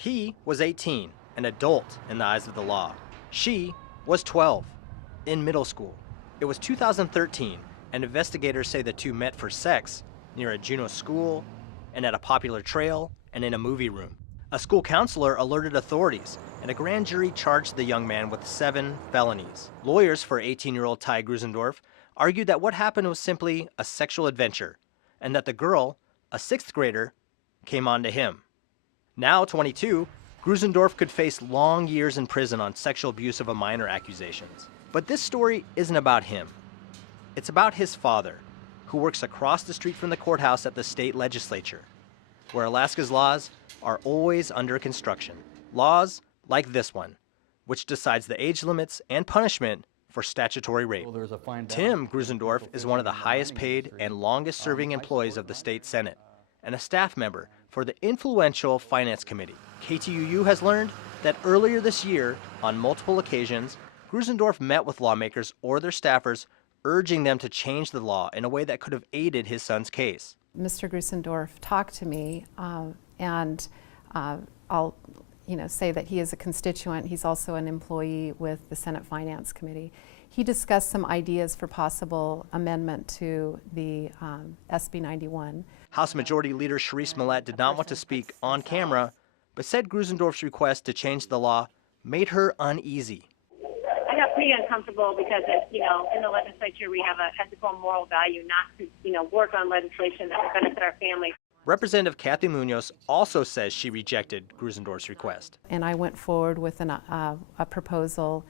He was 18, an adult in the eyes of the law. She was 12, in middle school. It was 2013, and investigators say the two met for sex near a Juneau school and at a popular trail and in a movie room. A school counselor alerted authorities, and a grand jury charged the young man with 7 felonies. Lawyers for 18-year-old Ty Grusendorf argued that what happened was simply a sexual adventure, and that the girl, a 6th grader, came on to him. Now 22, Grusendorf could face long years in prison on sexual abuse of a minor accusations. But this story isn't about him. It's about his father, who works across the street from the courthouse at the state legislature, where Alaska's laws are always under construction. Laws like this one, which decides the age limits and punishment for statutory rape. Tim Grusendorf is one of the highest paid and longest serving employees of the state Senate, and a staff member for the influential Finance Committee. KTUU has learned that earlier this year, on multiple occasions, Grusendorf met with lawmakers or their staffers, urging them to change the law in a way that could have aided his son's case. Mr. Grusendorf talked to me, and I'll say that he is a constituent. He's also an employee with the Senate Finance Committee. He discussed some ideas for possible amendment to the SB 91. House Majority Leader Sharice Millett did not want to speak on camera, but said Grusendorf's request to change the law made her uneasy. I got pretty uncomfortable because, in the legislature we have an ethical and moral value not to, work on legislation that would benefit our families. Representative Kathy Munoz also says she rejected Grusendorf's request. And I went forward with a proposal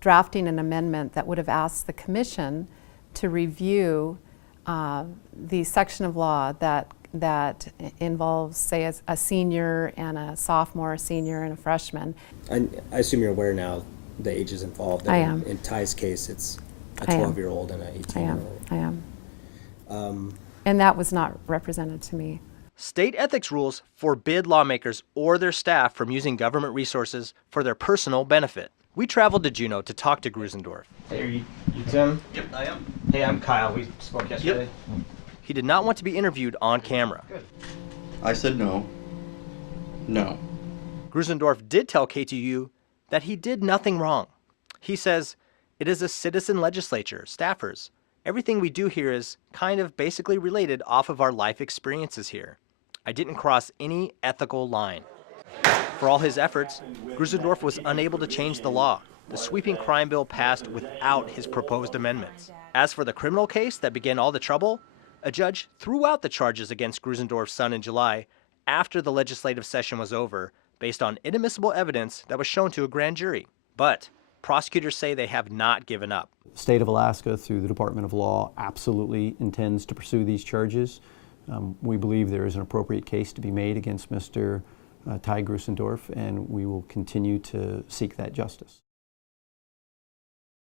drafting an amendment that would have asked the commission to review the section of law that involves, say, a senior and a sophomore, a senior and a freshman. I assume you're aware now the ages involved. I am. In Ty's case, it's a 12-year-old and an 18-year-old. I am. And that was not represented to me. State ethics rules forbid lawmakers or their staff from using government resources for their personal benefit. We traveled to Juneau to talk to Grusendorf. Hey, are you Tim? Yep, I am. Hey, I'm Kyle. We spoke yesterday. Yep. He did not want to be interviewed on camera. Good. I said no. No. Grusendorf did tell KTUU that he did nothing wrong. He says, "It is a citizen legislature, staffers. Everything we do here is kind of basically related off of our life experiences here. I didn't cross any ethical line." For all his efforts, Grusendorf was unable to change the law. The sweeping crime bill passed without his proposed amendments. As for the criminal case that began all the trouble, a judge threw out the charges against Grusendorf's son in July after the legislative session was over, based on inadmissible evidence that was shown to a grand jury. But prosecutors say they have not given up. The state of Alaska, through the Department of Law, absolutely intends to pursue these charges. We believe there is an appropriate case to be made against Mr. Ty Grusendorf, and we will continue to seek that justice.